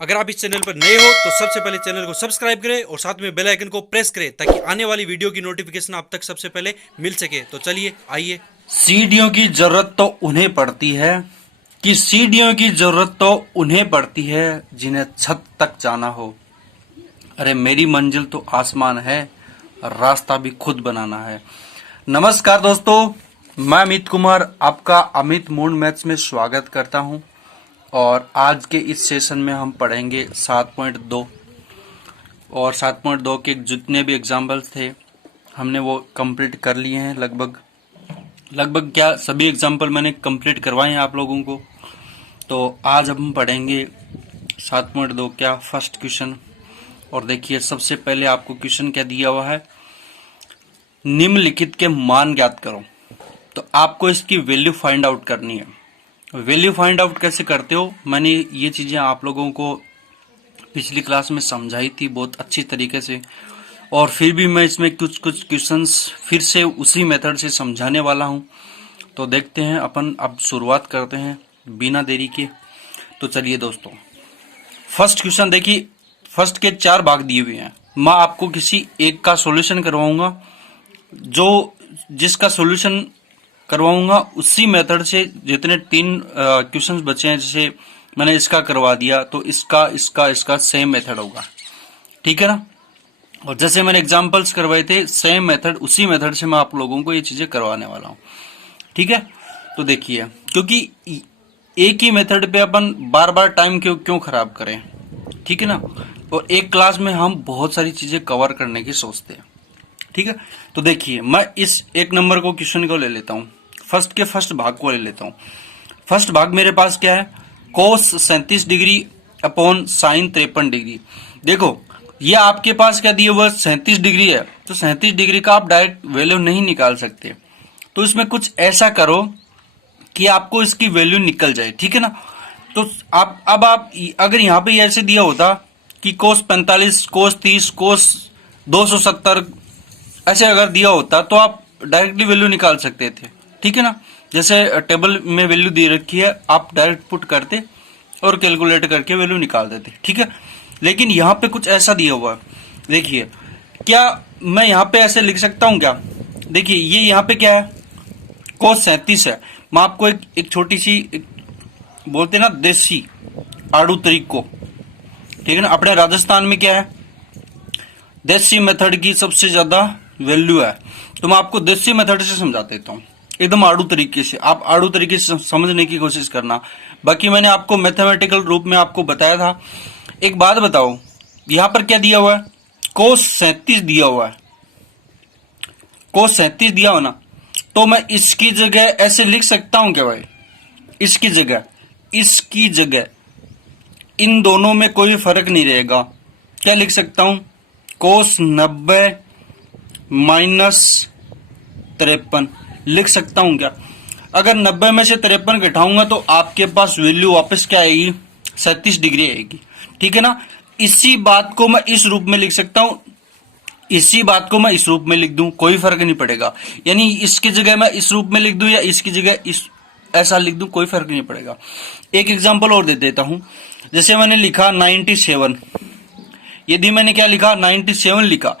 अगर आप इस चैनल पर नए हो तो सबसे पहले चैनल को सब्सक्राइब करें और साथ में बेल आइकन को प्रेस करें ताकि आने वाली वीडियो की नोटिफिकेशन आप तक सबसे पहले मिल सके। तो चलिए आइए। सीढ़ियों की जरूरत तो उन्हें पड़ती है कि सीढ़ियों की जरूरत तो उन्हें पड़ती है जिन्हें छत तक जाना हो। अरे मेरी मंजिल तो आसमान है, रास्ता भी खुद बनाना है। नमस्कार दोस्तों, मैं अमित कुमार आपका अमित मूड मैथ्स में स्वागत करता हूं। और आज के इस सेशन में हम पढ़ेंगे 7.2 और 7.2 के जितने भी एग्जाम्पल्स थे हमने वो कंप्लीट कर लिए हैं। लगभग क्या सभी एग्जाम्पल मैंने कंप्लीट करवाए हैं आप लोगों को। तो आज हम पढ़ेंगे 7.2 क्या फर्स्ट क्वेश्चन। और देखिए, सबसे पहले आपको क्वेश्चन क्या दिया हुआ है, निम्नलिखित के मान ज्ञात करो। तो आपको इसकी वैल्यू फाइंड आउट करनी है। वैल्यू फाइंड आउट कैसे करते हो, मैंने ये चीजें आप लोगों को पिछली क्लास में समझाई थी बहुत अच्छी तरीके से, और फिर भी मैं इसमें कुछ क्वेश्चंस फिर से उसी मेथड से समझाने वाला हूं। तो देखते हैं, अपन अब शुरुआत करते हैं बिना देरी के। तो चलिए दोस्तों, फर्स्ट क्वेश्चन देखिए, फर्स्ट के 4 भाग दिए हुए हैं। मैं आपको किसी एक का सॉल्यूशन करवाऊंगा, जो जिसका सॉल्यूशन करवाऊंगा उसी मेथड से जितने 3 क्वेश्चंस बचे हैं, जैसे मैंने इसका करवा दिया तो इसका इसका इसका सेम मेथड होगा, ठीक है ना। और जैसे मैंने एग्जांपल्स करवाए थे सेम मेथड, उसी मेथड से मैं आप लोगों को ये चीजें करवाने वाला हूं, ठीक है। तो देखिए, क्योंकि एक ही मेथड पे अपन बार बार टाइम क्यों खराब करें, ठीक है ना। और एक क्लास में हम बहुत सारी चीजें कवर करने की सोचते हैं, ठीक है। तो देखिए, मैं इस एक नंबर को क्वेश्चन को ले लेता हूं, फर्स्ट के फर्स्ट भाग को ले लेता हूं। फर्स्ट भाग मेरे पास क्या है, कोस 37 डिग्री अपॉन साइन 53 डिग्री। देखो, ये आपके पास क्या दिया हुआ 37 डिग्री है, तो 37 डिग्री का आप डायरेक्ट वैल्यू नहीं निकाल सकते। तो इसमें कुछ ऐसा करो कि आपको इसकी वैल्यू निकल जाए, ठीक है ना। तो आप अगर यहाँ पे ऐसे दिया होता कि कोस 45, कोस 30, कोस 270 ऐसे अगर दिया होता तो आप डायरेक्टली वैल्यू निकाल सकते थे, ठीक है ना। जैसे टेबल में वैल्यू दी रखी है, आप डायरेक्ट पुट करते और कैलकुलेट करके वैल्यू निकाल देते, ठीक है। लेकिन यहाँ पे कुछ ऐसा दिया हुआ है। देखिए, क्या मैं यहाँ पे ऐसे लिख सकता हूँ क्या, देखिए ये यहाँ पे क्या है, कोस 37 है। मैं आपको एक छोटी सी बोलते ना देसी आड़ू तरीक को, ठीक है ना। अपने राजस्थान में क्या है, देसी मेथड की सबसे ज्यादा वैल्यू है। तो मैं आपको देसी मेथड से समझा देता हूँ, एकदम आड़ू तरीके से। आप आड़ू तरीके से समझने की कोशिश करना। बाकी मैंने आपको मैथमेटिकल रूप में आपको बताया था। एक बात बताओ, यहां पर क्या दिया हुआ है, कोस 37 दिया हुआ है, कोस 37 दिया हो ना। तो मैं इसकी जगह ऐसे लिख सकता हूं क्या भाई, इसकी जगह इन दोनों में कोई फर्क नहीं रहेगा। क्या लिख सकता हूं, कोस 90 माइनस 53 लिख सकता हूं क्या। अगर 90 में से 53 घटाऊंगा तो आपके पास वैल्यू वापस क्या आएगी, 37 डिग्री आएगी, ठीक है ना। इसी बात को मैं इस रूप में लिख सकता हूं, इसी बात को मैं इस रूप में लिख दूं, कोई फर्क नहीं पड़ेगा। यानी इसकी जगह मैं इस रूप में लिख दूं या इसकी जगह इस ऐसा लिख दूं, कोई फर्क नहीं पड़ेगा। एक एग्जांपल और दे देता हूं। जैसे मैंने लिखा 97, यदि मैंने क्या लिखा 97 लिखा,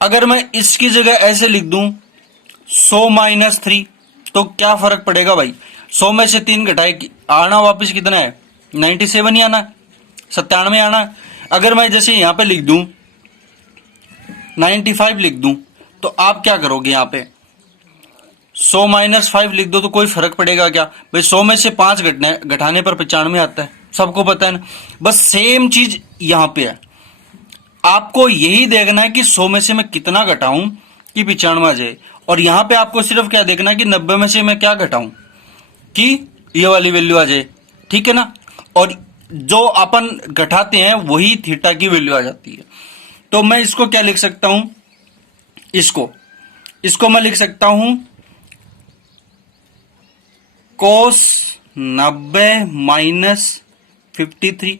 अगर मैं इसकी जगह ऐसे लिख दूं 100 माइनस 3, तो क्या फर्क पड़ेगा भाई। 100 में से 3 घटाए आना वापस कितना है, 97 ही आना, 97 आना। अगर मैं जैसे यहां पे लिख दूं 95 लिख दूं, तो आप क्या करोगे, यहां पे 100 माइनस 5 लिख दो तो कोई फर्क पड़ेगा क्या भाई। 100 में से 5 घटाने पर 95 आता है, सबको पता है ना। बस सेम चीज यहां पे है, आपको यही देखना है कि 100 में से मैं कितना घटाऊं कि 95 आ जाए। और यहां पे आपको सिर्फ क्या देखना है कि 90 में से मैं क्या घटाऊं कि ये वाली वैल्यू आ जाए, ठीक है ना। और जो अपन घटाते हैं वही थीटा की वैल्यू आ जाती है। तो मैं इसको क्या लिख सकता हूं, इसको मैं लिख सकता हूं कोस 90 माइनस 53।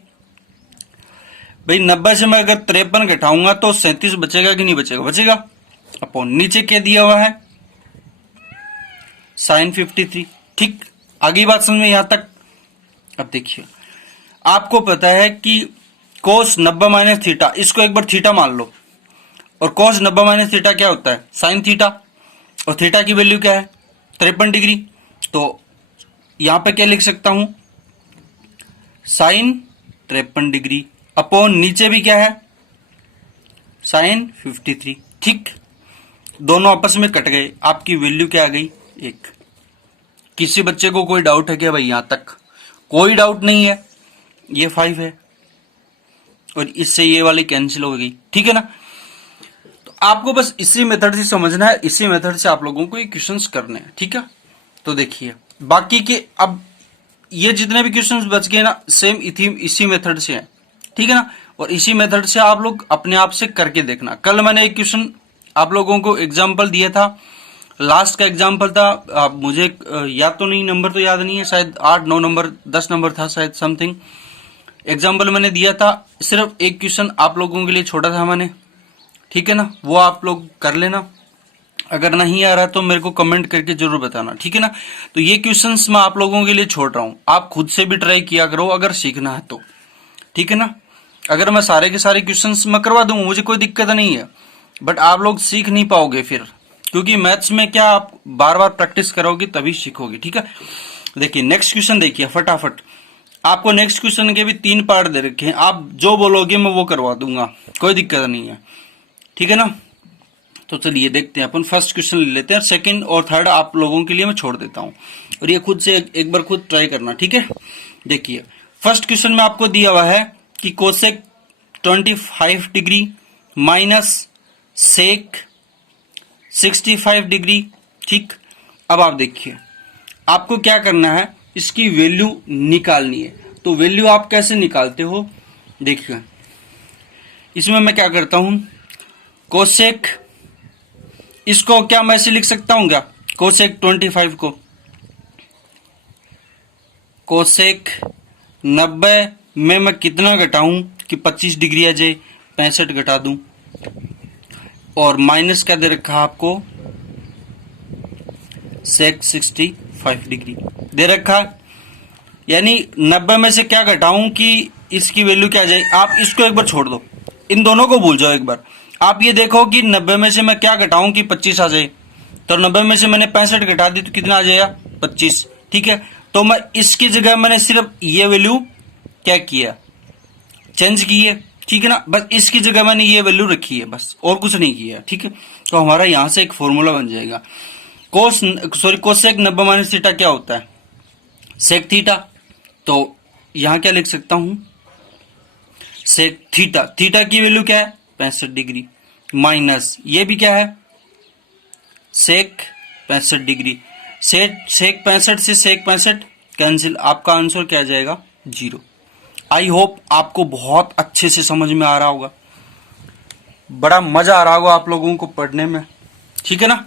भाई 90 से मैं अगर 53 घटाऊंगा तो 37 बचेगा कि नहीं बचेगा, बचेगा। अपॉन नीचे क्या दिया हुआ है, साइन 53, ठीक। आगे बात समझ में यहां तक। अब देखिए, आपको पता है कि कोस 90 माइनस थीटा, इसको एक बार थीटा मान लो, और कोस 90 माइनस थीटा क्या होता है? साइन थीटा, और थीटा की वैल्यू क्या है? 53 डिग्री। तो यहां पे क्या लिख सकता हूं? साइन 53 डिग्री अपॉन नीचे भी क्या है? साइन 53। ठीक, दोनों आपस में कट गए, आपकी वैल्यू क्या आ गई? 1। किसी बच्चे को कोई डाउट है क्या भाई? यहां तक कोई डाउट नहीं है, ये 5 है और इससे ये वाली कैंसिल हो गई। ठीक है ना? तो आपको बस इसी मेथड से समझना है, इसी मेथड से आप लोगों को ये क्वेश्चंस करने हैं। ठीक है, तो देखिए बाकी के अब ये जितने भी क्वेश्चंस बच गए ना, सेम इसी मेथड से है। ठीक है ना? और इसी मेथड से आप लोग अपने आप से करके देखना। कल मैंने एक क्वेश्चन आप लोगों को एग्जाम्पल दिया था, लास्ट का एग्जाम्पल था, मुझे याद तो नहीं, नंबर तो याद नहीं है, शायद 8, 9 नंबर, 10 नंबर था शायद, समथिंग एग्जाम्पल मैंने दिया था। सिर्फ एक क्वेश्चन आप लोगों के लिए छोड़ा था मैंने। ठीक है ना? वो आप लोग कर लेना, अगर नहीं आ रहा तो मेरे को कमेंट करके जरूर बताना। ठीक है ना? तो ये क्वेश्चंस मैं आप लोगों के लिए छोड़ रहा हूं, आप खुद से भी ट्राई किया करो अगर सीखना है तो। ठीक है ना? अगर मैं सारे के सारे क्वेश्चंस मैं करवा दूं, मुझे कोई दिक्कत नहीं है, बट आप लोग सीख नहीं पाओगे फिर, क्योंकि मैथ्स में क्या आप बार बार प्रैक्टिस करोगे तभी सीखोगे। ठीक है, देखिए नेक्स्ट क्वेश्चन देखिए फटाफट। आपको नेक्स्ट क्वेश्चन के भी 3 पार्ट दे रखे हैं, आप जो बोलोगे मैं वो करवा दूंगा, कोई दिक्कत नहीं है। ठीक है ना? तो चलिए देखते हैं, अपन फर्स्ट क्वेश्चन ले लेते हैं, सेकंड और थर्ड आप लोगों के लिए मैं छोड़ देता हूं, और ये खुद से एक बार खुद ट्राई करना। ठीक है, देखिए फर्स्ट क्वेश्चन में आपको दिया हुआ है कि cosec 25 degree minus sec 65 degree. ठीक, अब आप देखिए आपको क्या करना है, इसकी वैल्यू निकालनी है। तो वैल्यू आप कैसे निकालते हो? देखिए इसमें मैं क्या करता हूं, कोसेक, इसको क्या मैं ऐसे लिख सकता हूं क्या? कोसेक 25 को कोसेक 90 में मैं कितना घटाऊं कि 25 डिग्री आ जाए, 65 घटा दूं, और माइनस क्या दे रखा है आपको? सेक 65 डिग्री दे रखा, यानी 90 में से क्या घटाऊं कि इसकी वैल्यू क्या आ जाए। आप इसको एक बार छोड़ दो, इन दोनों को भूल जाओ एक बार। आप ये देखो कि 90 में से मैं क्या घटाऊं कि 25 आ जाए। तो 90 में से मैंने 65 घटा दी तो कितना आ जाएगा? 25। ठीक है, तो मैं इसकी जगह मैंने सिर्फ ये वैल्यू क्या किया? चेंज की है। ठीक है ना? बस इसकी जगह मैंने ये वैल्यू रखी है, बस और कुछ नहीं किया। ठीक है, तो हमारा यहां से एक फॉर्मूला बन जाएगा। कोसेक 90 माइनस थीटा क्या होता है? Sec theta. तो यहां क्या लिख सकता हूं? सेक थीटा, थीटा की वैल्यू क्या है? 65 डिग्री, माइनस ये भी क्या है? सेक 65 डिग्री। सेक 65 से सेक 65 कैंसिल, आपका आंसर क्या आ जाएगा? 0। आई होप आपको बहुत अच्छे से समझ में आ रहा होगा, बड़ा मजा आ रहा होगा आप लोगों को पढ़ने में। ठीक है ना?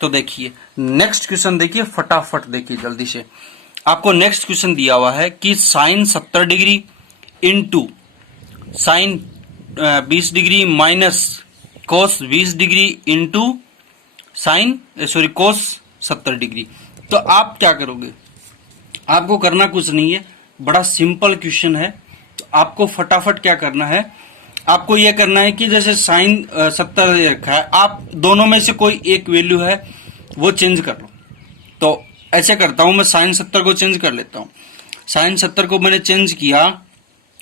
तो देखिए नेक्स्ट क्वेश्चन देखिए फटाफट, देखिए जल्दी से। आपको नेक्स्ट क्वेश्चन दिया हुआ है कि sine 70 degree into sine 20 degree minus cos 20 degree into sine cos 70 degree. तो आप क्या करोगे? आपको करना कुछ नहीं है, बड़ा सिंपल क्वेश्चन है। तो आपको फटाफट क्या करना है, आपको यह करना है कि जैसे साइन 70 रखा है, आप दोनों में से कोई एक वैल्यू है वो चेंज कर लो। तो ऐसे करता हूं मैं, साइन 70 को चेंज कर लेता हूं। साइन 70 को मैंने चेंज किया,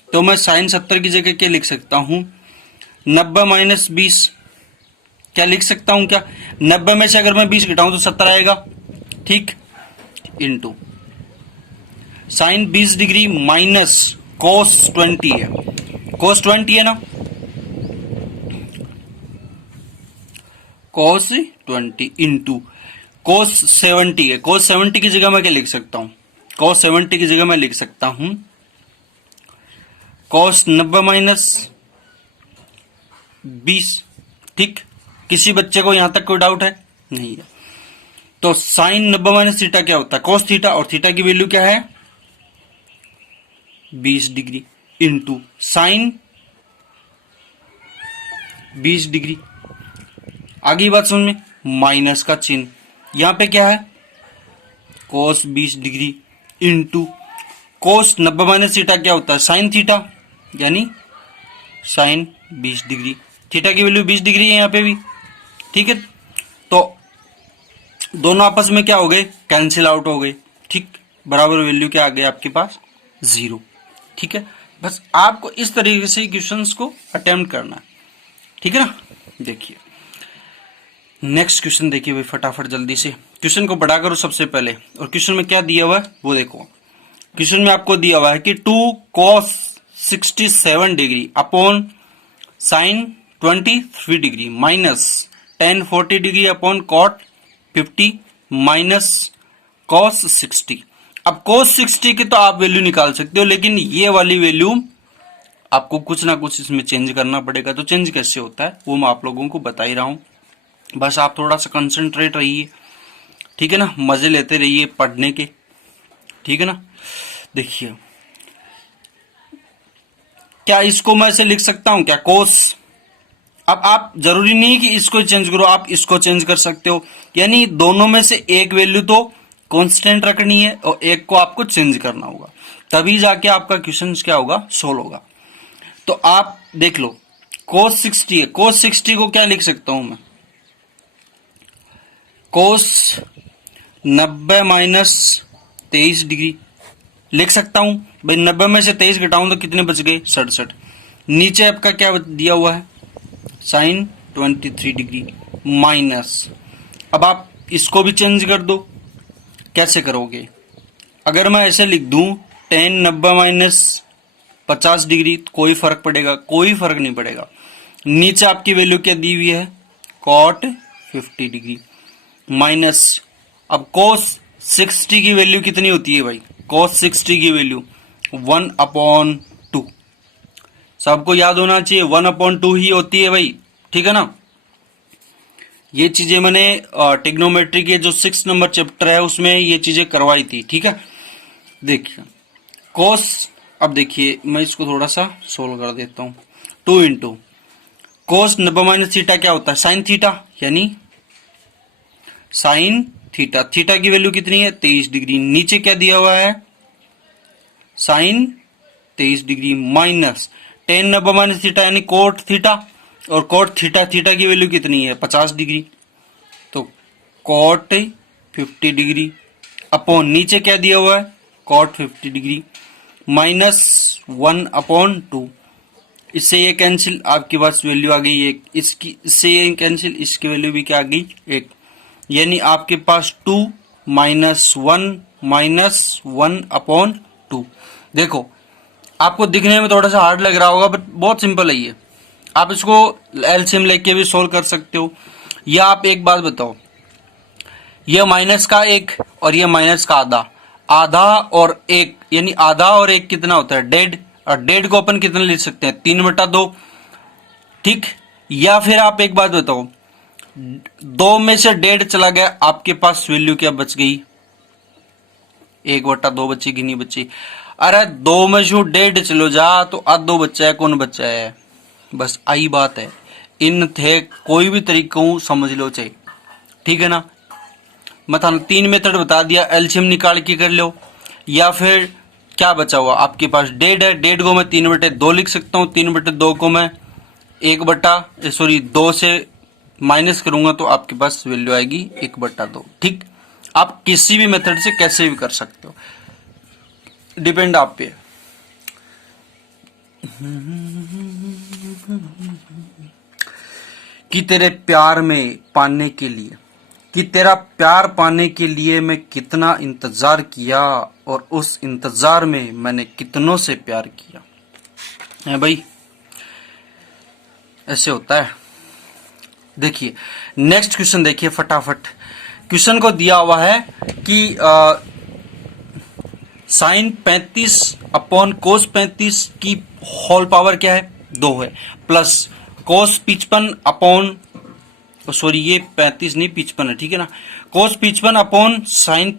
तो मैं साइन 70 की जगह क्या लिख सकता हूं? 90 माइनस 20 क्या लिख सकता हूं क्या? 90 में से अगर मैं 20 घटाऊं तो 70 आएगा। ठीक, into sine 20 degree minus cos 20 है, कोस 20 है ना, कोस 20 इंटू कोस 70 है। कोस 70 की जगह मैं क्या लिख सकता हूं? कोस 70 की जगह मैं लिख सकता हूं कोस 90 माइनस 20। ठीक, किसी बच्चे को यहां तक कोई डाउट है? नहीं है। तो साइन 90 माइनस थीटा क्या होता है? कोस थीटा, और थीटा की वैल्यू क्या है? 20 डिग्री इंटू साइन 20 डिग्री। आगे बात समझ में, माइनस का चिन्ह, यहां पे क्या है? कोस 20 degree into cos 90 minus theta क्या होता है? साइन थीटा, यानी साइन 20 डिग्री, थीटा की वैल्यू 20 डिग्री है यहाँ पे भी, ठीक है। तो दोनों आपस में क्या हो गए, कैंसिल आउट हो गए, ठीक। बराबर वैल्यू क्या आ गई आपके पास, 0, ठीक है। बस आपको इस तरीके से क्वेश्चंस को अटेम्प्ट करना है, ठीक है ना। देखिए नेक्स्ट क्वेश्चन देखिए भाई फटाफट जल्दी से, क्वेश्चन को बड़ा करो सबसे पहले, और क्वेश्चन में क्या दिया हुआ है वो देखो। क्वेश्चन में आपको दिया हुआ है कि 2 cos 67 degree upon sine 23 degree minus tan 40 degree upon cot 50 minus cos 60। अब cos 60 की तो आप वैल्यू निकाल सकते हो, लेकिन ये वाली वैल्यू आपको कुछ ना कुछ इसमें चेंज करना पड़ेगा। तो चेंज कैसे होता है वो मैं आप लोगों को बता ही रहा हूं, बस आप थोड़ा सा कंसंट्रेट रहिए, ठीक है ना, मजे लेते रहिए पढ़ने के, ठीक है ना। देखिए क्या इसको मैं ऐसे लिख सकता हूं क्या, कोस। अब आप जरूरी नहीं कि इसको चेंज करो, आप इसको चेंज कर सकते हो, यानी दोनों में से एक वैल्यू तो कांस्टेंट रखनी है और एक को आपको चेंज करना होगा, तभी जाके आपका क्वेश्चन क्या होगा, सोल्व होगा। तो आप देख लो cos 60 है, cos 60 को क्या लिख सकता हूं मैं, cos 90 माइनस 23 डिग्री लिख सकता हूं भाई। 90 में से 23 घटाऊं तो कितने बच गए, 67। नीचे आपका क्या दिया हुआ है, साइन 23 डिग्री माइनस, अब आप इसको भी चेंज कर दो, कैसे करोगे, अगर मैं ऐसे लिख दूं tan 90 माइनस 50 डिग्री, तो कोई फर्क पड़ेगा, कोई फर्क नहीं पड़ेगा। नीचे आपकी वैल्यू क्या दी हुई है, cot 50 डिग्री माइनस, अब cos 60 की वैल्यू कितनी होती है भाई, cos 60 की वैल्यू 1/2, सबको याद होना चाहिए 1/2 ही होती है भाई, ठीक है ना। ये चीजें मैंने ट्रिग्नोमेट्री के जो 6 नंबर चैप्टर है उसमें ये चीजें करवाई थी, ठीक है। देखिए cos, अब देखिए मैं इसको थोड़ा सा सोल्व कर देता हूं, 2 इंटू cos 90 माइनस थीटा क्या होता है, साइन थीटा, यानी साइन थीटा, थीटा की वैल्यू कितनी है, 23 डिग्री, नीचे क्या दिया हुआ है, sine 23 degree minus tan 90 minus theta यानी कोट थीटा, और कोट थीटा, थीटा की वैल्यू कितनी है, 50 डिग्री, तो कोट 50 डिग्री अपॉन नीचे क्या दिया हुआ है, कोट 50 डिग्री माइनस 1/2, इससे ये कैंसिल, आपके पास वैल्यू आ गई एक, इसकी इससे ये कैंसिल, इसकी वैल्यू भी क्या आ गई, एक, यानी आपके पास 2 माइनस 1/2। देखो आपको दिखने में थोड़ा सा हार्ड लग रहा होगा, बट बहुत सिंपल है ये, आप इसको एलसीएम लेके भी सोल्व कर सकते हो। या आप एक बात बताओ, ये माइनस का 1 और ये माइनस का आधा, आधा और 1 यानी आधा और 1 कितना होता है, 1.5, और 1.5 को अपन कितना लिख सकते हैं, 3/2, ठीक। या फिर आप एक बात बताओ, 2 में से 1.5 चला गया, आपके पास वैल्यू क्या बच गई, 1/2 बची कि नहीं बची, अरे 2 में से 1.5 चलो जा तो आधो बच्चा है, कौन बच्चा है, बस आई बात है। इन थे कोई भी तरीकों समझ लो चाहे, ठीक है ना। मैं थाने 3 मेथड बता दिया, एलसीएम निकाल के कर लो, या फिर क्या बचा हुआ आपके पास 1.5 है, 1.5 को मैं 3/2 लिख सकता हूँ, 3/2 को मैं 2 से माइनस करूंगा तो आपके पास वैल्यू आएगी 1/2, ठीक। आप किसी भी मेथड से कैसे भी कर सकते हो, डिपेंड आप पे। कि तेरे प्यार में पाने के लिए, कि तेरा प्यार पाने के लिए मैं कितना इंतजार किया, और उस इंतजार में मैंने कितनों से प्यार किया, है भाई, ऐसे होता है। देखिए नेक्स्ट क्वेश्चन देखिए फटाफट, क्वेश्चन को दिया हुआ है कि साइन 35 अपॉन कोस 35 की होल पावर क्या है, 2 है, प्लस कोस 55 अपॉन, सॉरी ये 35 नहीं 55 है, ठीक है ना, कोस 55 अपॉन साइन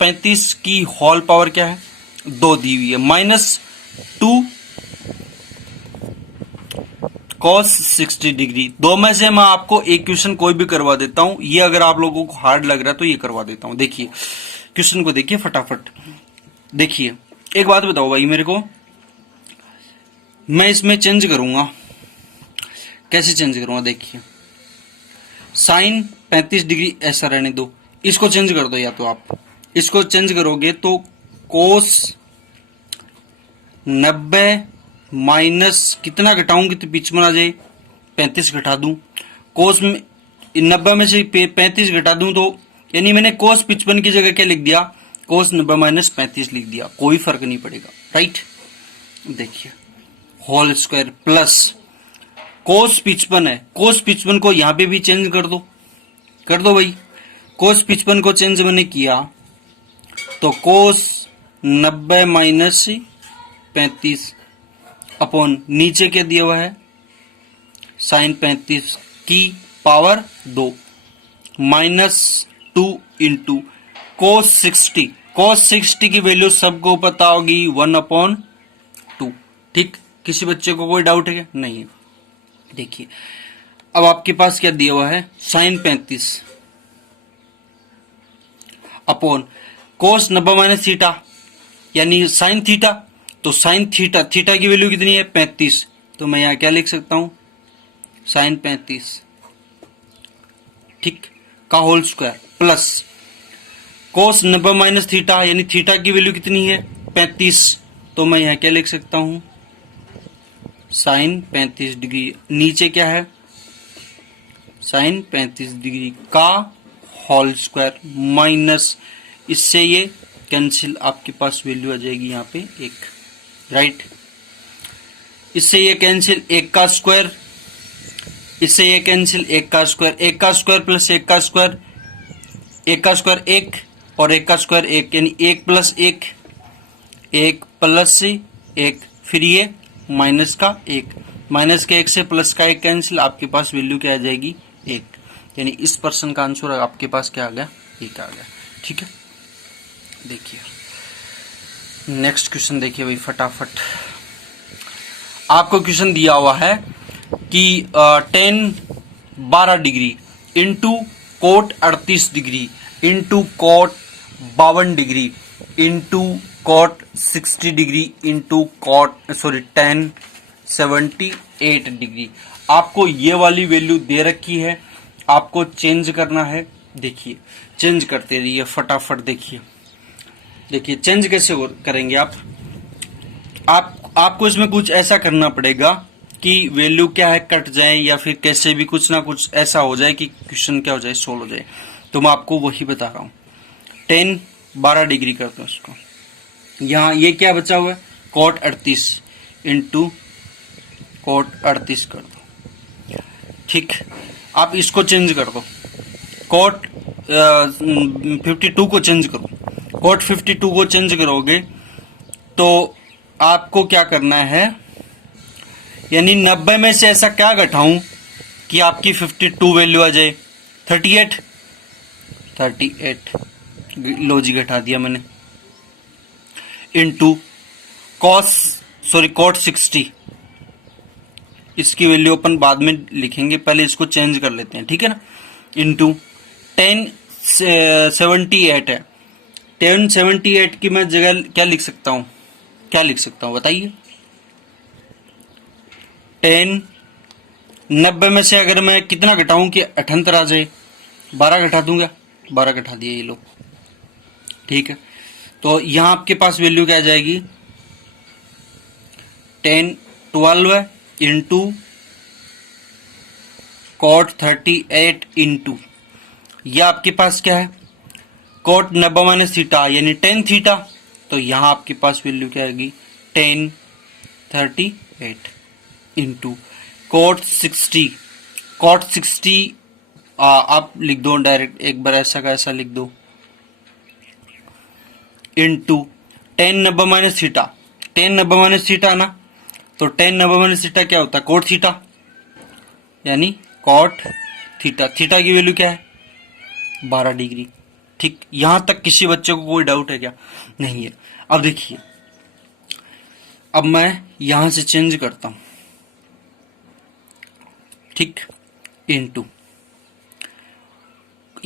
35 की होल पावर क्या है, 2 दी हुई है, माइनस 2 cos 60 डिग्री। दो में से मैं आपको एक क्वेश्चन कोई भी करवा देता हूं, ये अगर आप लोगों को हार्ड लग रहा है तो ये करवा देता हूं। देखिए क्वेश्चन को देखिए फटाफट, देखिए एक बात बताओ भाई मेरे को, मैं इसमें चेंज करूंगा, कैसे चेंज करूंगा देखिए, साइन 35 डिग्री ऐसा रहने दो, इसको चेंज कर दो, या तो आप इसको चेंज करोगे तो कोस 90 माइनस कितना घटाऊंगी तो बीच में आ जाए 35 घटा दूं, कोस में 90 में से 35 घटा दूं तो यानी मैंने कोस 55 की जगह क्या लिख दिया, कोस 90 माइनस 35 लिख दिया, कोई फर्क नहीं पड़ेगा, राइट। देखिए होल स्क्वायर प्लस कोस 55 है, कोस 55 को यहां पे भी चेंज कर दो भाई, कोस 55 को चेंज मैंने किया तो कोस 90 माइनस 35 अपॉन नीचे क्या दिया हुआ है साइन 35 की पावर 2 माइनस 2 इंटू कोस 60, कोस 60 की वैल्यू सबको पता होगी 1/2। ठीक, किसी बच्चे को कोई डाउट है क्या? नहीं है। देखिए अब आपके पास क्या दिया हुआ है sine 35 upon cos 90 minus theta यानी साइन थीटा, तो साइन थीटा, थीटा की वैल्यू कितनी है 35, तो मैं यहां क्या लिख सकता हूं साइन 35 ठीक का whole square plus cos 90 minus theta यानी थीटा की वैल्यू कितनी है 35, तो मैं यहां क्या लिख सकता हूं साइन 35 डिग्री, नीचे क्या है साइन 35 डिग्री का होल स्क्वायर माइनस, इससे ये कैंसिल, आपके पास वैल्यू आ जाएगी यहाँ पे 1, राइट। इससे ये कैंसिल 1 का स्क्वायर, इससे ये कैंसिल 1 का स्क्वायर, 1 का स्क्वायर प्लस 1 का स्क्वायर, 1 का स्क्वायर 1 और 1 का स्क्वायर 1 यानी 1 प्लस 1, 1 प्लस 1, फिर ये माइनस का 1, माइनस के 1 से प्लस का 1 कैंसिल, आपके पास वैल्यू क्या आ जाएगी 1, यानी इस पर्सन का आंसर आपके पास क्या आ गया 1 आ गया। ठीक है, देखिए नेक्स्ट क्वेश्चन देखिए भाई फटाफट। आपको क्वेश्चन दिया हुआ है कि tan 12 degree into coat 38 degree into coat 52 degree into coat 60 degree into coat tan 78 degree, आपको ये वाली वैल्यू दे रखी है, आपको चेंज करना है। देखिए चेंज करते रहिए फटाफट। देखिए चेंज कैसे करेंगे आपको इसमें कुछ ऐसा करना पड़ेगा कि वैल्यू क्या है कट जाए या फिर कैसे भी कुछ ना कुछ ऐसा हो जाए कि क्वेश्चन क्या हो जाए सोल्व हो जाए, तो मैं आपको वही बता रहा हूं। tan 12 डिग्री करते हैं उसको, यहाँ ये क्या बचा हुआ है कोट 38 इंटू कोट 38 कर दो। ठीक, आप इसको चेंज कर दो, कोट 52 को चेंज करो, कोट 52 को चेंज करोगे तो आपको क्या करना है, यानी 90 में से ऐसा क्या घटाऊं कि आपकी 52 वैल्यू आ जाए 38 लो जी घटा दिया मैंने, इंटू कोट 60, इसकी वैल्यू अपन बाद में लिखेंगे, पहले इसको चेंज कर लेते हैं, ठीक है ना, इंटू tan 78 है, tan 78 की मैं जगह क्या लिख सकता हूं बताइए। tan 90 में से अगर मैं कितना घटाऊं कि 78 आ जाए, 12 घटा दूंगा, 12 घटा दिए ये लोग। ठीक है, तो यहां आपके पास वैल्यू क्या आ जाएगी tan 12 इंटू कोट 38 इंटू यह आपके पास क्या है कोट 90 माइनस थीटा यानी tan थीटा, तो यहां आपके पास वैल्यू क्या आएगी tan 38 इंटू कोट 60 आप लिख दो डायरेक्ट, एक बार ऐसा का ऐसा लिख दो, into tan 90 minus theta, tan 90 minus theta ना, तो tan 90 माइनस थीटा क्या होता है कोट थीटा यानी कोट थीटा, थीटा की वैल्यू क्या है 12 डिग्री। ठीक, यहां तक किसी बच्चे को कोई डाउट है क्या? नहीं है। अब देखिए, अब मैं यहां से चेंज करता हूं, ठीक, इनटू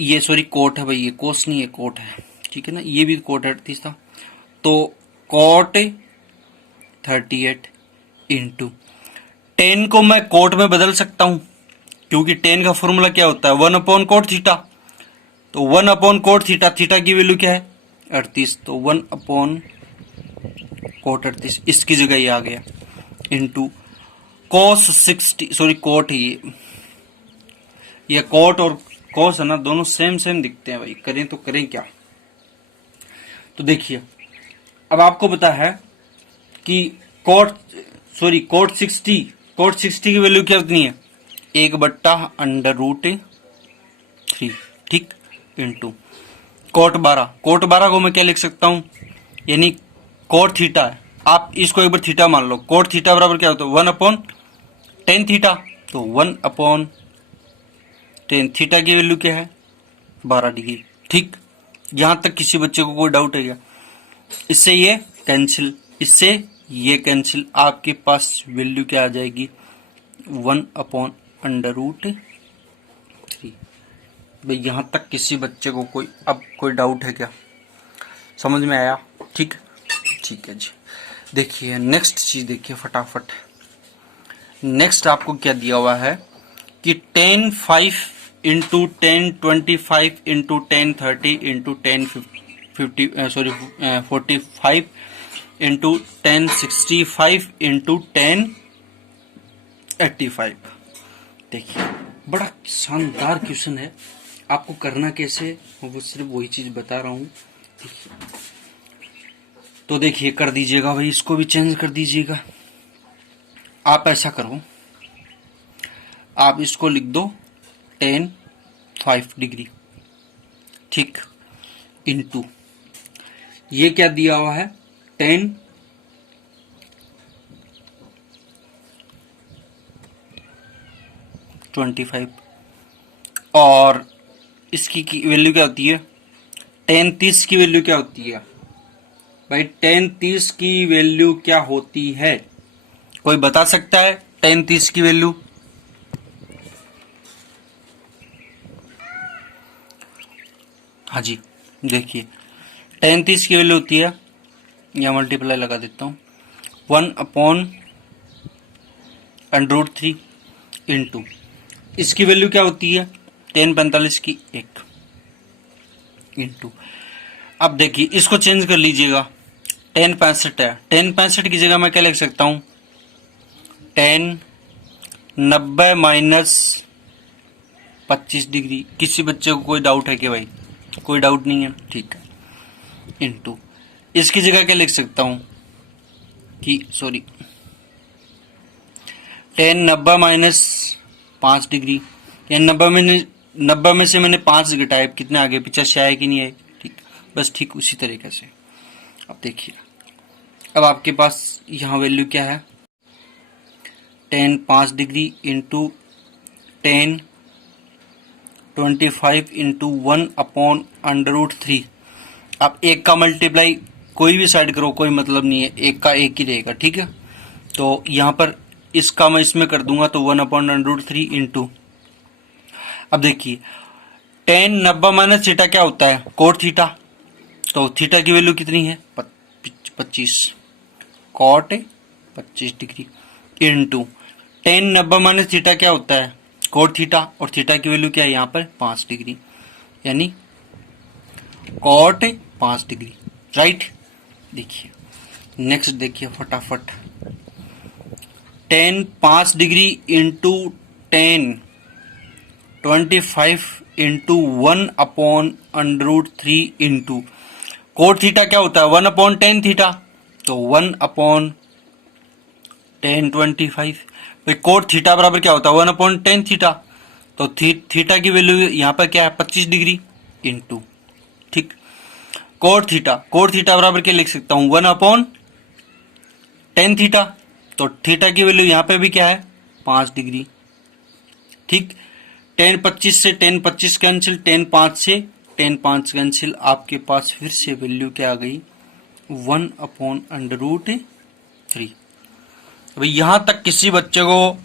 ये सॉरी कोट है भाई, ये कोस नहीं है कोट है, ठीक है ना, ये भी कोट 38 था, तो कोट 38 इंटू टेन को मैं कोट में बदल सकता हूं, क्योंकि टेन का फॉर्मूला क्या होता है, 1/कोट थीटा। तो 1/कोट थीटा, थीटा की वैल्यू क्या है 38, तो 1/कोट38 इसकी जगह ये आ गया, इंटू cos 60, सॉरी कोट ही ये कोट और cos है ना, दोनों सेम सेम दिखते हैं भाई, करें तो करें क्या। तो देखिए अब आपको पता है कि कोट 60 की वैल्यू क्या कितनी है, 1/√3, ठीक, इंटू कोट 12 को मैं क्या लिख सकता हूं, यानी कोट थीटा है, आप इसको एक बार थीटा मान लो, कोट थीटा बराबर क्या होता है 1/tan थीटा, तो 1/tan थीटा की वैल्यू क्या है 12 डिग्री, ठीक। यहां तक किसी बच्चे को कोई डाउट है क्या, इससे ये कैंसिल, इससे ये कैंसिल, आपके पास वैल्यू क्या आ जाएगी 1/√3। भाई यहां तक किसी बच्चे को कोई डाउट है क्या, समझ में आया, ठीक है जी। देखिए नेक्स्ट चीज देखिए फटाफट, नेक्स्ट आपको क्या दिया हुआ है कि tan 5 into tan 25 into tan 30 into tan 45 into tan 65 into tan 85। देखिए बड़ा शानदार क्वेश्चन है, आपको करना कैसे वो सिर्फ वही चीज बता रहा हूं। तो देखिए कर दीजिएगा भाई, इसको भी चेंज कर दीजिएगा। आप ऐसा करो, आप इसको लिख दो tan 5 डिग्री, ठीक, इंटू ये क्या दिया हुआ है tan 25, और इसकी वैल्यू क्या होती है tan 30 की वैल्यू क्या होती है भाई, tan 30 की वैल्यू क्या होती है, कोई बता सकता है tan 30 की वैल्यू, हाँ जी देखिए tan 30 की वैल्यू होती है, या मल्टीप्लाई लगा देता हूं 1/√3 इंटू इसकी वैल्यू क्या होती है tan 45 की 1 इंटू, अब देखिए इसको चेंज कर लीजिएगा, tan 65 है, tan 65 की जगह मैं क्या लिख सकता हूं tan 90 माइनस 25 डिग्री। किसी बच्चे को कोई डाउट है कि भाई, कोई डाउट नहीं है, ठीक है, इंटू इसकी जगह क्या लिख सकता हूं कि सॉरी tan 90 माइनस 5 डिग्री, या 90 में से मैंने 5 घटाए, कितने आगे 85 आए कि नहीं आए, ठीक, बस ठीक उसी तरीके से। अब देखिए अब आपके पास यहाँ वैल्यू क्या है tan 5 degree into tan 25 into 1/√3। आप एक का मल्टीप्लाई कोई भी साइड करो कोई मतलब नहीं है, एक का एक ही रहेगा, ठीक है। तो यहाँ पर इसका मैं इसमें कर दूंगा तो 1/√3 इंटू, अब देखिए tan 90 माइनस थीटा क्या होता है कोट थीटा, तो थीटा की वैल्यू कितनी है 25, cot 25 degree into tan 90 minus theta क्या होता है कोट थीटा, और थीटा की वैल्यू क्या है यहाँ पर 5 डिग्री, यानी कोट 5 डिग्री, राइट। देखिए नेक्स्ट देखिए फटाफट, tan 5 degree into tan 25 into 1/√3 into cot theta क्या होता है 1/tan थीटा, तो 1/tan 25, भाई कोट थीटा बराबर क्या होता है 1/tan थीटा, तो थीटा की वैल्यू यहाँ पर क्या है 25 डिग्री इंटू, ठीक, कोट थीटा बराबर क्या लिख सकता हूं 1/tan थीटा, तो थीटा की वैल्यू यहाँ पे भी क्या है 5 डिग्री, ठीक। tan 25 से tan 25 कैंसिल, tan 5 से tan 5 कैंसिल, आपके पास फिर से वैल्यू क्या आ गई 1/√3। भाई यहां तक किसी बच्चे को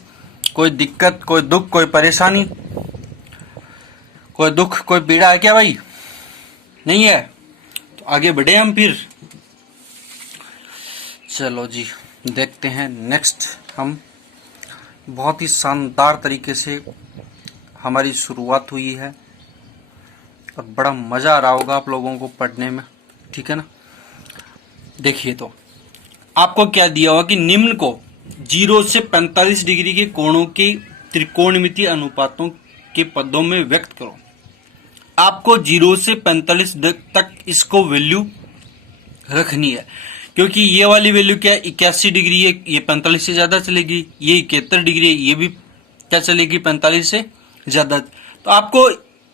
कोई दिक्कत, कोई दुख, कोई परेशानी, कोई दुख, कोई पीड़ा है क्या भाई, नहीं है, तो आगे बढ़े हम फिर। चलो जी देखते हैं नेक्स्ट हम बहुत ही शानदार तरीके से हमारी शुरुआत हुई है और बड़ा मजा आ रहा होगा आप लोगों को पढ़ने में, ठीक है ना। देखिए तो आपको क्या दिया हुआ कि निम्न को 0 से 45 डिग्री के कोणों के त्रिकोणमितीय अनुपातों के पदों में व्यक्त करो। आपको 0 से 45 तक इसको वैल्यू रखनी है, क्योंकि ये वाली वैल्यू क्या है 81 डिग्री है, ये 45 से ज्यादा चलेगी, ये 71 डिग्री है, ये भी क्या चलेगी 45 से ज्यादा। तो आपको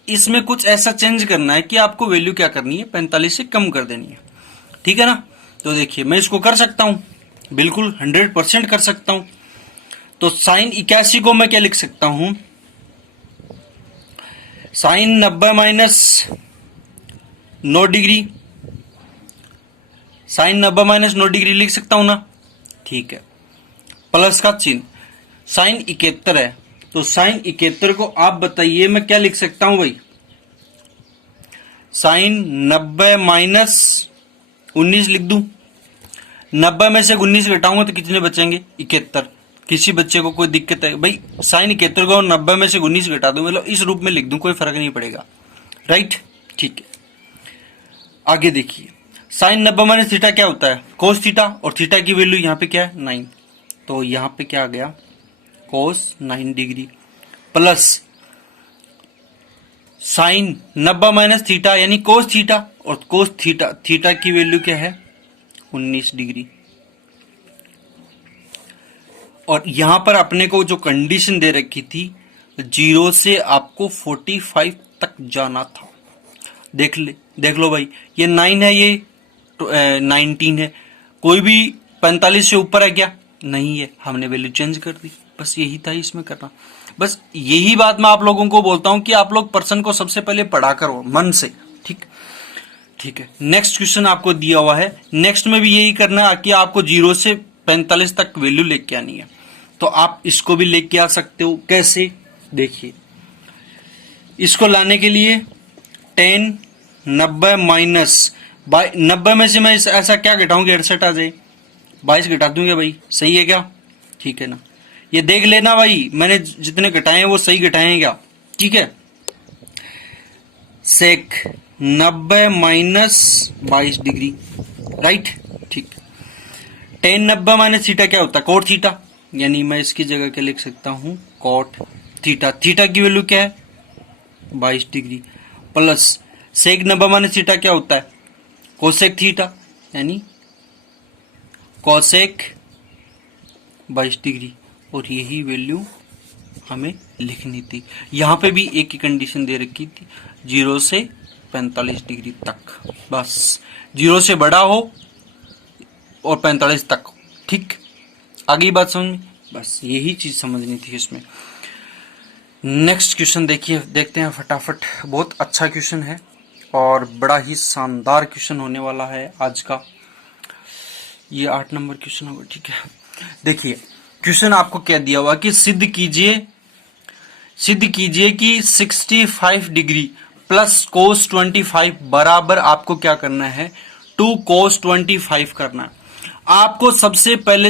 इसमें कुछ ऐसा चेंज करना है कि आपको वैल्यू क्या करनी है 45 से कम कर देनी है, ठीक है ना। तो देखिए मैं इसको कर सकता हूं, बिल्कुल 100% कर सकता हूं। तो साइन 81 को मैं क्या लिख सकता हूं, sine 90 minus 9 degree, sine 90 minus 9 degree लिख सकता हूं ना, ठीक है। प्लस का चिन्ह, साइन 71 है, तो साइन 71 को आप बताइए मैं क्या लिख सकता हूं भाई, साइन 90 माइनस 19 लिख दूं। 90 में से 19 घटाऊंगा तो कितने बचेंगे 71। किसी बच्चे को कोई दिक्कत है भाई, साइन 71 को 90 में से 19 घटा दूं, मतलब इस रूप में लिख दूं, कोई फर्क नहीं पड़ेगा, राइट, ठीक है। आगे देखिए साइन 90 माइनस थीटा क्या होता है, कोस थीटा, और थीटा की वैल्यू यहाँ पे क्या है 9, तो यहाँ पे क्या आ गया कोस 9 degree, plus sign 90 minus theta यानी कोस थीटा, और कोस थीटा, थीटा की वैल्यू क्या है 19 डिग्री। और यहां पर अपने को जो कंडीशन दे रखी थी 0 से आपको 45 तक जाना था। देख लो भाई, ये 9 है, ये 19 है, कोई भी 45 से ऊपर है क्या, नहीं है, हमने वैल्यू चेंज कर दी, बस यही था इसमें करना। बस यही बात मैं आप लोगों को बोलता हूं कि आप लोग पर्सन को सबसे पहले पढ़ा करो मन से, ठीक है। नेक्स्ट क्वेश्चन आपको दिया हुआ है, नेक्स्ट में भी यही करना है कि आपको 0 से 45 तक वैल्यू लेके आनी है। तो आप इसको भी लेके आ सकते हो, कैसे देखिए, इसको लाने के लिए 10 90 माइनस 90 में से मैं ऐसा क्या घटाऊंगी 68 आ जाए, 22 घटा दूंगा भाई, सही है क्या, ठीक है ना। ये देख लेना भाई मैंने जितने घटाए हैं वो सही घटाए हैं क्या, ठीक है। सेक 90 माइनस 22 डिग्री, राइट, ठीक। 10 90 माइनस थीटा क्या होता है कोट थीटा, यानी मैं इसकी जगह क्या लिख सकता हूं कोट थीटा, थीटा की वैल्यू क्या है 22 degree, plus sec 90 minus theta क्या होता है कोसेक थीटा, यानी कोसेक 22 डिग्री, और यही वैल्यू हमें लिखनी थी। यहां पे भी एक ही कंडीशन दे रखी थी 0 से 45 डिग्री तक, बस 0 से बड़ा हो और 45 तक हो, ठीक। आगे बात समझ में, बस यही चीज समझनी थी इसमें। नेक्स्ट क्वेश्चन देखते हैं फटाफट, बहुत अच्छा क्वेश्चन है और बड़ा ही शानदार क्वेश्चन होने वाला है आज का, ये 8 नंबर क्वेश्चन होगा, ठीक है। देखिए क्वेश्चन आपको क्या दिया हुआ कि सिद्ध कीजिए कि 65 डिग्री प्लस कोस 25 बराबर आपको क्या करना है 2 कोस 25 करना है। आपको सबसे पहले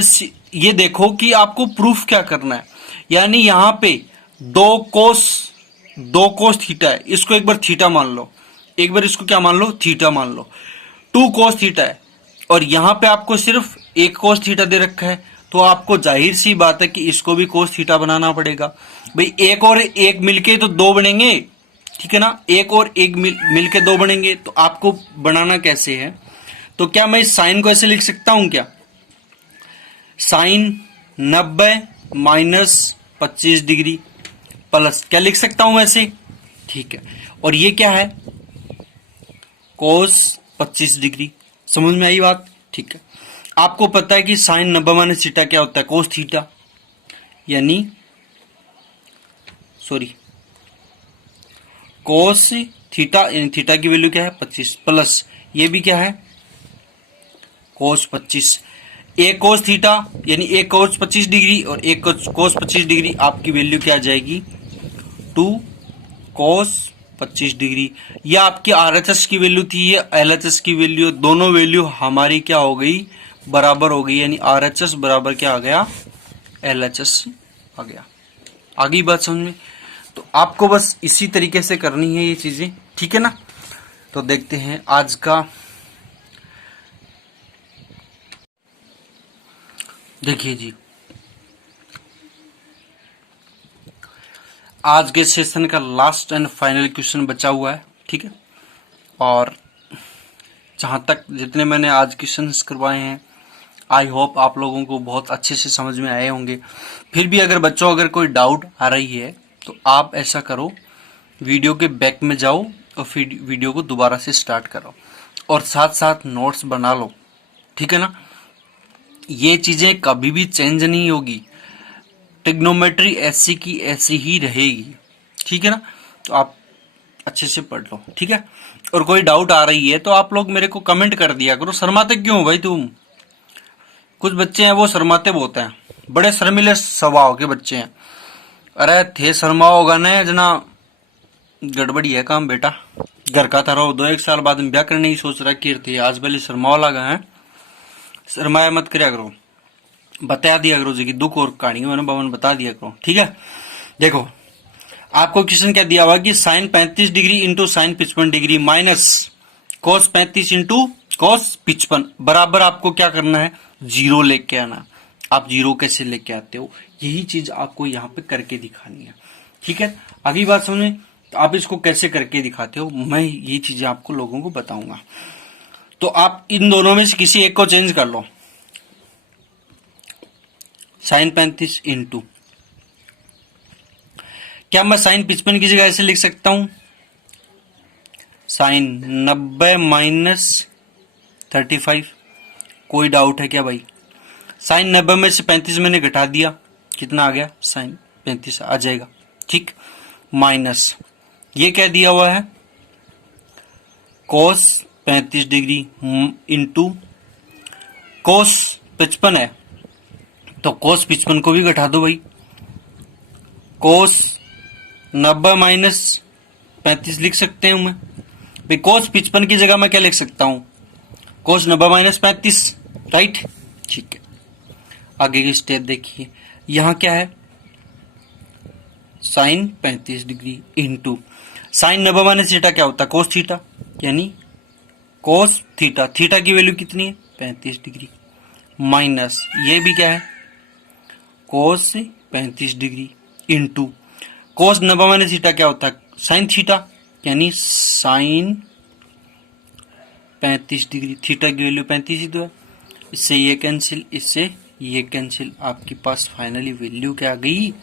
ये देखो कि आपको प्रूफ क्या करना है, यानी यहां पे 2 कोस थीटा है, इसको एक बार थीटा मान लो, एक बार इसको क्या मान लो थीटा मान लो, 2 कोस थीटा है, और यहां पे आपको सिर्फ 1 कोस थीटा दे रखा है, तो आपको जाहिर सी बात है कि इसको भी कोस थीटा बनाना पड़ेगा भाई। 1 और 1 मिलके तो 2 बनेंगे, ठीक है ना, 1 और 1 मिलके 2 बनेंगे, तो आपको बनाना कैसे है, तो क्या मैं इस साइन को ऐसे लिख सकता हूं क्या, साइन 90 माइनस 25 डिग्री प्लस क्या लिख सकता हूं ऐसे, ठीक है, और ये क्या है कोस 25 डिग्री, समझ में आई बात, ठीक है। आपको पता है कि साइन 90 माइनस थीटा क्या होता है कोस थीटा, यानी कोस थीटा, यानी थीटा की वैल्यू क्या है 25, प्लस ये भी क्या है कोस 25, एक कोस थीटा यानी एक कोस 25 डिग्री और एक कोस 25 डिग्री, आपकी वैल्यू क्या आ जाएगी 2 कोस 25 डिग्री। यह आपकी आरएचएस की वैल्यू थी, ये एलएचएस की वैल्यू, दोनों वैल्यू हमारी क्या हो गई बराबर हो गई, यानी आरएचएस बराबर क्या आ गया एलएचएस आ गया। आ गई बात समझ में? तो आपको बस इसी तरीके से करनी है ये चीजें, ठीक है ना। तो देखते हैं आज का। देखिए जी, आज के सेशन का लास्ट एंड फाइनल क्वेश्चन बचा हुआ है, ठीक है। और जहां तक जितने मैंने आज क्वेश्चन करवाए हैं, आई होप आप लोगों को बहुत अच्छे से समझ में आए होंगे। फिर भी अगर बच्चों अगर कोई डाउट आ रही है तो आप ऐसा करो, वीडियो के बैक में जाओ और फिर वीडियो को दोबारा से स्टार्ट करो और साथ साथ नोट्स बना लो, ठीक है ना। ये चीजें कभी भी चेंज नहीं होगी, ट्रिग्नोमेट्री ऐसी की ऐसी ही रहेगी, ठीक है ना। तो आप अच्छे से पढ़ लो, ठीक है। और कोई डाउट आ रही है तो आप लोग मेरे को कमेंट कर दिया करो। शर्माते क्यों हो भाई तुम? कुछ बच्चे हैं वो शर्माते बहुत हैं, बड़े शर्मिले स्वभाव के बच्चे हैं। अरे थे शर्मा होगा ना जना, गड़बड़ी है काम बेटा। घर का था रहो, 2-1 साल बाद में ब्याह करने की सोच रखी थी, आज भले शर्माओ लगा है। शर्माया मत करया करो, बता दिया करो जी की दुख और कहानी मैंने भवन बता दिया करो, ठीक है। देखो आपको क्वेश्चन क्या दिया हुआ कि sine 35 degree into sine 55 degree minus cos 35 into cos 55 बराबर आपको क्या करना है, जीरो लेके आना। आप जीरो कैसे लेके आते हो, यही चीज आपको यहाँ पे करके दिखानी है, ठीक है। अगली बात समझ में, तो आप इसको कैसे करके दिखाते हो, मैं ये चीजें आपको लोगों को बताऊंगा। तो आप इन दोनों में से किसी एक को चेंज कर लो। साइन 35 इंटू, क्या मैं साइन 55 की जगह ऐसे लिख सकता हूं, साइन 90 माइनस 35। कोई डाउट है क्या भाई? साइन 90 में से 35 मैंने घटा दिया, कितना आ गया, साइन 35 आ जाएगा, ठीक। माइनस ये क्या दिया हुआ है, कोस 35 डिग्री इंटू कोस 55 है तो कोस 55 को भी घटा दो भाई। कोस 90 माइनस 35 लिख सकते हैं मैं भाई। कोस 55 की जगह मैं क्या लिख सकता हूं, कोस 90 माइनस 35, राइट, ठीक है। आगे की स्टेप देखिए, यहां क्या है, sine 35 degree into sine 90 minus theta क्या होता है, कोस थीटा, यानी कोस थीटा। थीटा की वैल्यू कितनी है, 35 डिग्री, माइनस ये भी क्या है, cos 35 degree into cos 90 minus theta क्या होता है, साइन थीटा, यानी साइन 35 डिग्री। थीटा की वैल्यू 35 ही तो है, इससे ये कैंसिल, इससे ये कैंसिल, आपके पास फाइनली वैल्यू क्या आ गई,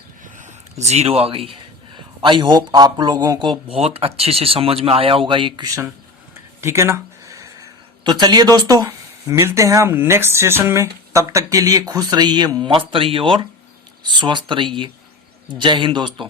जीरो आ गई। आई होप आप लोगों को बहुत अच्छे से समझ में आया होगा ये क्वेश्चन, ठीक है ना। तो चलिए दोस्तों, मिलते हैं हम नेक्स्ट सेशन में। तब तक के लिए खुश रहिए, मस्त रहिए और स्वस्थ रहिए। जय हिंद दोस्तों।